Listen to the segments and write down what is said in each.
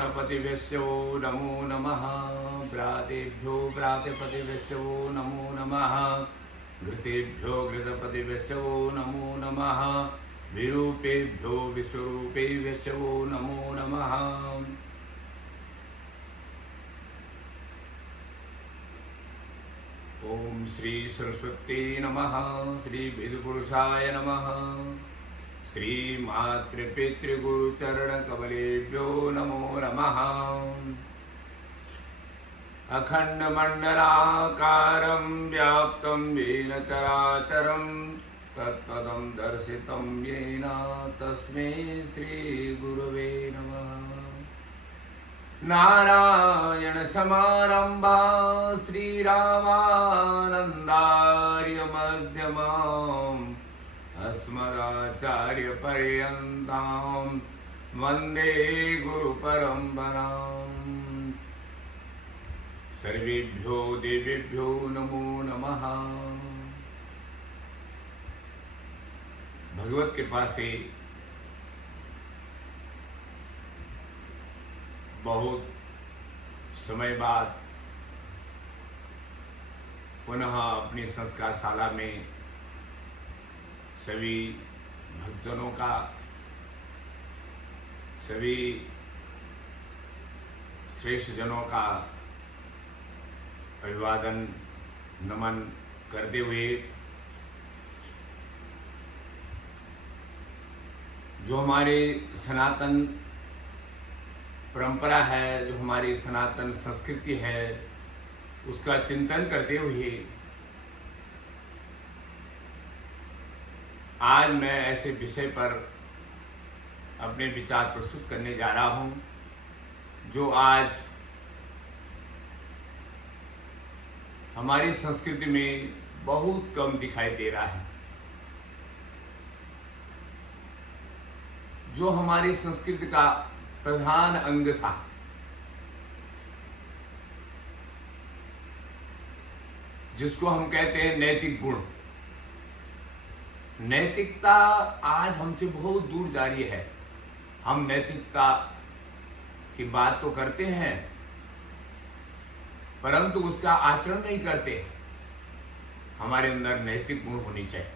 गणपतिभ्यो नमो नमः। भ्रातेभ्यो भ्रातृपतिभ्यो नमो नमः। घृतेभ्यो घृतपतिभ्यो नमो नमः। विरूपेभ्यो विश्वरूपेभ्यो नमो नमः। ओम श्री सरस्वती नमः। श्री विदुपुरुषाय नमः। श्री मातृपितृगुरुचरणकमलेभ्यो नमो नमः। अखण्डमण्डलाकारं व्याप्तं येन चराचरं तत्पदं दर्शितं येन तस्मै श्रीगुरवे नमः। नारायण समारंभा श्रीरामानंदार्य मध्यमाम् अस्मदाचार्य पर्यन्तां वन्दे गुरुपरम्पराम्। सर्वेभ्यो देवेभ्यो नमो नमः। भगवत कृपा से बहुत समय बाद पुनः अपनी संस्कारशाला में सभी भक्तजनों का, सभी श्रेष्ठ जनों का अभिवादन नमन करते हुए जो हमारे सनातन परंपरा है, जो हमारी सनातन संस्कृति है, उसका चिंतन करते हुए आज मैं ऐसे विषय पर अपने विचार प्रस्तुत करने जा रहा हूं जो आज हमारी संस्कृति में बहुत कम दिखाई दे रहा है। जो हमारी संस्कृति का प्रधान अंग था, जिसको हम कहते हैं नैतिक गुण। नैतिकता आज हमसे बहुत दूर जा रही है। हम नैतिकता की बात तो करते हैं परंतु उसका आचरण नहीं करते। हमारे अंदर नैतिक गुण होनी चाहिए।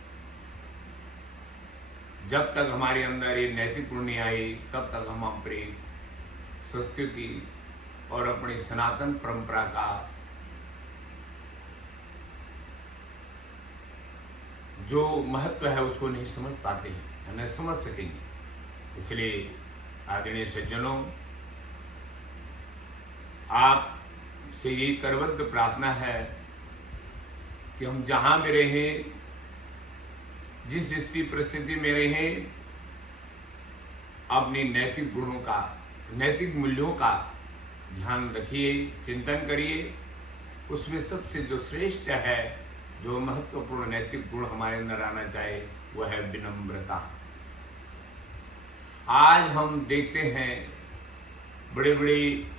जब तक हमारे अंदर ये नैतिक गुण नहीं आई तब तक हम अपनी संस्कृति और अपनी सनातन परंपरा का जो महत्व है उसको नहीं समझ पाते हैं, नहीं समझ सकेंगे। इसलिए आदरणीय सज्जनों, आपसे ये करबद्ध प्रार्थना है कि हम जहाँ में रहें, जिस स्थिति परिस्थिति में रहें, अपनी नैतिक गुणों का, नैतिक मूल्यों का ध्यान रखिए, चिंतन करिए। उसमें सबसे जो श्रेष्ठ है, जो महत्वपूर्ण नैतिक गुण हमारे अंदर आना चाहिए, वह है विनम्रता। आज हम देखते हैं बड़े बड़े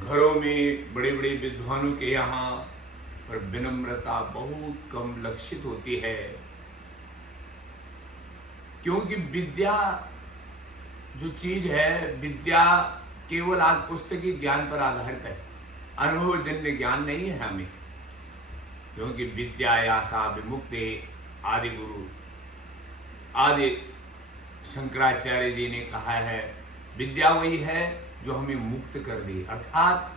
घरों में, बड़े बड़े विद्वानों के यहाँ पर विनम्रता बहुत कम लक्षित होती है, क्योंकि विद्या जो चीज है, विद्या केवल आज पुस्तकी ज्ञान पर आधारित है, अनुभवजन्य ज्ञान नहीं है हमें। क्योंकि विद्या यासा विमुक्ते आदि गुरु आदि शंकराचार्य जी ने कहा है, विद्या वही है जो हमें मुक्त कर दे। अर्थात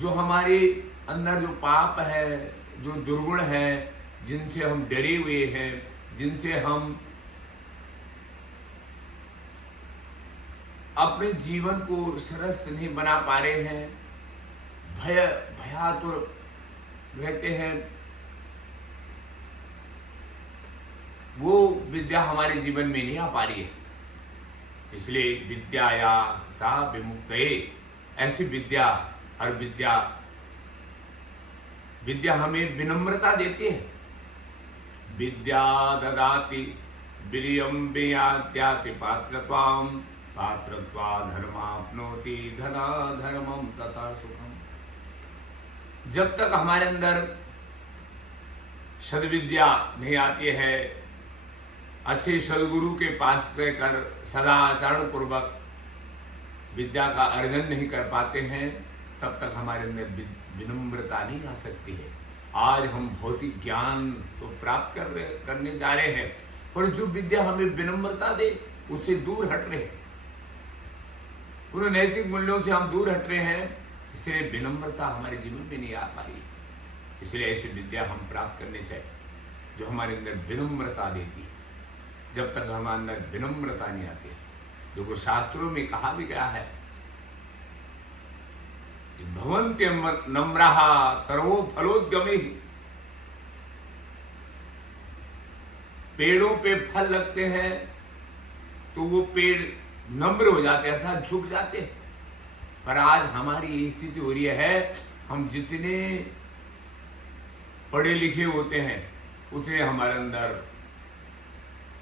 जो हमारे अंदर जो पाप है, जो दुर्गुण है, जिनसे हम डरे हुए हैं, जिनसे हम अपने जीवन को सरस नहीं बना पा रहे हैं, भयातुर रहते हैं, वो विद्या हमारे जीवन में नहीं आ पा रही है। इसलिए विद्या या सा विमुक्ते, ऐसी विद्या, हर विद्या हमें विनम्रता देती है। विद्या ददाति विरियम वियात्याति पात्रत्वाम पात्रत्वा धर्माप्नोति धना धर्मम तथा सुखम। जब तक हमारे अंदर सद्विद्या नहीं आती है, अच्छे सदगुरु के पास रहकर सदाचरण पूर्वक विद्या का अर्जन नहीं कर पाते हैं, तब तक हमारे अंदर विनम्रता नहीं आ सकती है। आज हम भौतिक ज्ञान तो प्राप्त करने जा रहे हैं, पर जो विद्या हमें विनम्रता दे उससे दूर हट रहे हैं, उन नैतिक मूल्यों से हम दूर हट रहे हैं, इसलिए विनम्रता हमारे जीवन में नहीं आ पा रही। इसलिए ऐसी विद्या हम प्राप्त करने चाहिए जो हमारे अंदर विनम्रता देती है। जब तक हमारे अंदर विनम्रता नहीं आती है, देखो शास्त्रों में कहा भी गया है, भवन्ते नम्राः सर्वो फलोद्यमे। पेड़ों पे फल लगते हैं तो वो पेड़ नम्र हो जाते हैं, अर्थात झुक जाते हैं। पर आज हमारी स्थिति हो रही है, हम जितने पढ़े लिखे होते हैं उतने हमारे अंदर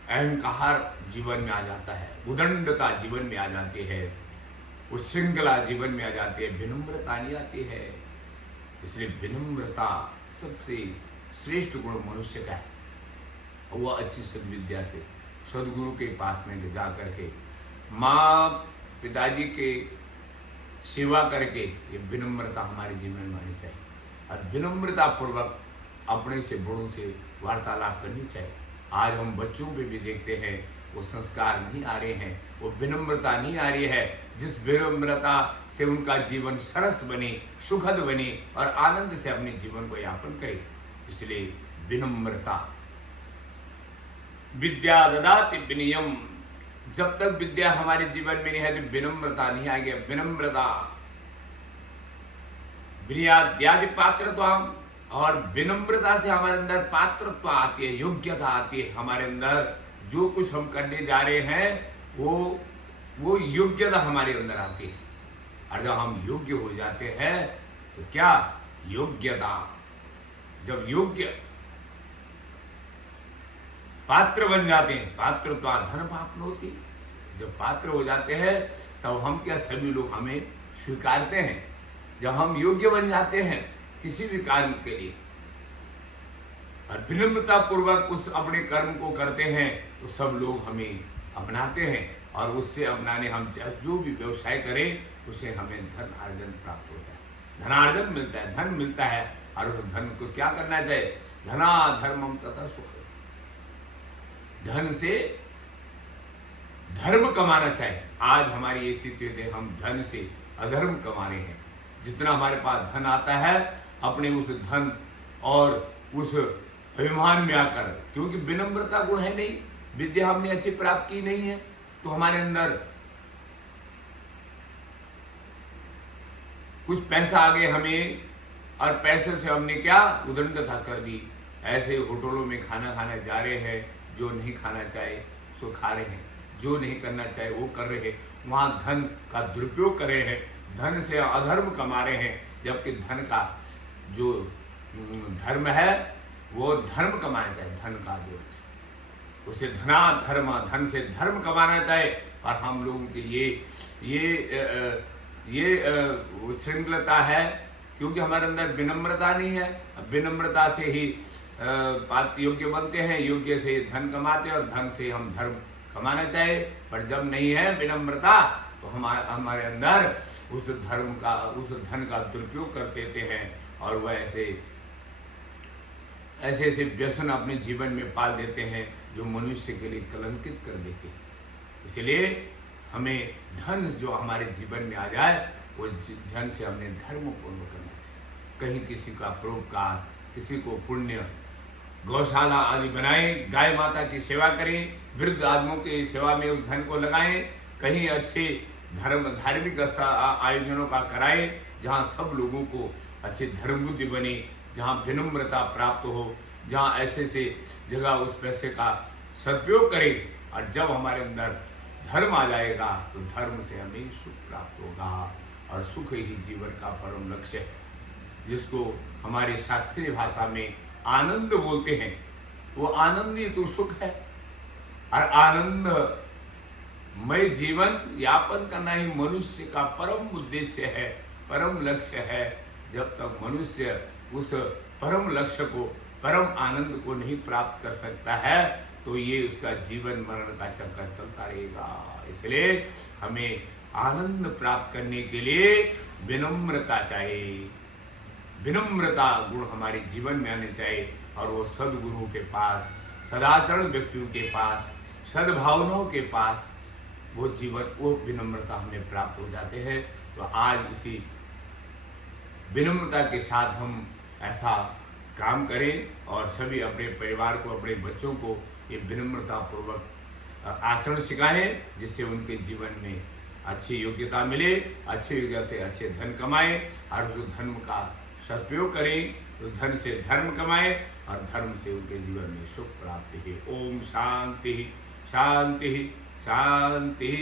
अहंकार जीवन में आ जाता है, उदंडता जीवन में आ जाती है, उच्छृंखला जीवन में आ जाती है, विनम्रता नहीं आती है। इसलिए विनम्रता सबसे श्रेष्ठ गुण मनुष्य का है। वह अच्छी सद्विद्या से सदगुरु के पास में जा करके माँ पिताजी के सेवा करके ये विनम्रता हमारे जीवन में आनी चाहिए, और विनम्रता पूर्वक अपने से बड़ों से वार्तालाप करनी चाहिए। आज हम बच्चों पे भी देखते हैं वो संस्कार नहीं आ रहे हैं, वो विनम्रता नहीं आ रही है, जिस विनम्रता से उनका जीवन सरस बने, सुखद बने और आनंद से अपने जीवन को यापन करे। इसलिए विनम्रता विद्या ददाति विनयम। जब तक विद्या हमारे जीवन में नहीं है तो विनम्रता नहीं आएगी। विनम्रता विनयाद्यादि पात्रत्वम, और विनम्रता से हमारे अंदर पात्रत्व आती है, योग्यता आती है। हमारे अंदर जो कुछ हम करने जा रहे हैं वो योग्यता हमारे अंदर आती है। और जब हम योग्य हो जाते हैं तो क्या योग्यता, जब योग्य पात्र बन जाते हैं, पात्रत्वा धन प्राप्नोति, जब पात्र हो जाते हैं तब हम क्या सभी लोग हमें स्वीकारते हैं। जब हम योग्य बन जाते हैं किसी भी कार्य के लिए और विनम्रता पूर्वक उस अपने कर्म को करते हैं तो सब लोग हमें अपनाते हैं, और उससे अपनाने हम जो भी व्यवसाय करें उससे हमें धन अर्जन प्राप्त होता है, धनार्जन मिलता है, धन मिलता है। और उस धन को क्या करना चाहिए? धना धर्मम तथा सुख, धन से धर्म कमाना चाहिए। आज हमारी ये स्थिति है, हम धन से अधर्म कमा रहे हैं। जितना हमारे पास धन आता है अपने उस धन और उस अभिमान में आकर, क्योंकि विनम्रता गुण है नहीं, विद्या हमने अच्छी प्राप्त की नहीं है, तो हमारे अंदर कुछ पैसा आ गए हमें, और पैसे से हमने क्या उदंडता कर दी। ऐसे होटलों में खाना खाने जा रहे हैं, जो नहीं खाना चाहिए उसको खा रहे हैं, जो नहीं करना चाहिए वो कर रहे हैं, वहाँ धन का दुरुपयोग कर रहे हैं, धन से अधर्म कमा रहे हैं। जबकि धन का जो धर्म है वो धर्म कमाना चाहिए, धन का जो उसे धना धर्म, धन से धर्म कमाना चाहिए। और हम लोगों की ये उच्छृंखलता है, क्योंकि हमारे अंदर विनम्रता नहीं है। विनम्रता से ही योग्य बनते हैं, योग्य से धन कमाते हैं, और धन से हम धर्म कमाना चाहिए। पर जब नहीं है विनम्रता तो हमारे अंदर उस धर्म का, उस धन का दुरुपयोग कर देते हैं, और वह ऐसे व्यसन अपने जीवन में पाल देते हैं जो मनुष्य के लिए कलंकित कर देते हैं। इसलिए हमें धन जो हमारे जीवन में आ जाए वो धन से हमें धर्म पूर्ण करना चाहिए। कहीं किसी का परोपकार, किसी को पुण्य, गौशाला आदि बनाएं, गाय माता की सेवा करें, वृद्ध आदमियों की सेवा में उस धन को लगाएं, कहीं अच्छे धार्मिक आयोजनों का कराएं जहाँ सब लोगों को अच्छी धर्म बुद्धि बने, जहाँ विनम्रता प्राप्त हो, जहाँ ऐसे जगह उस पैसे का सदुपयोग करें। और जब हमारे अंदर धर्म आ जाएगा तो धर्म से हमें सुख प्राप्त होगा, और सुख ही जीवन का परम लक्ष्य है, जिसको हमारे शास्त्रीय भाषा में आनंद बोलते हैं। वो आनंद ही तो सुख है, और आनंदमय जीवन यापन करना ही मनुष्य का परम उद्देश्य है, परम लक्ष्य है। जब तक मनुष्य उस परम लक्ष्य को, परम आनंद को नहीं प्राप्त कर सकता है, तो ये उसका जीवन मरण का चक्कर चलता रहेगा। इसलिए हमें आनंद प्राप्त करने के लिए विनम्रता चाहिए, विनम्रता गुण हमारे जीवन में आने चाहिए। और वो सदगुरु के पास, सदाचरण व्यक्तियों के पास, सद्भावनाओं के पास वो जीवन, वो विनम्रता हमें प्राप्त हो जाते हैं। तो आज इसी विनम्रता के साथ हम ऐसा काम करें और सभी अपने परिवार को, अपने बच्चों को ये विनम्रता पूर्वक आचरण सिखाएं, जिससे उनके जीवन में अच्छी योग्यता मिले, अच्छी योग्यता से अच्छे धन कमाएं और जो धर्म का सदुपयोग करें, तो धन से धर्म कमाएं और धर्म से उनके जीवन में सुख प्राप्ति है। ओम शांति शांति शांति।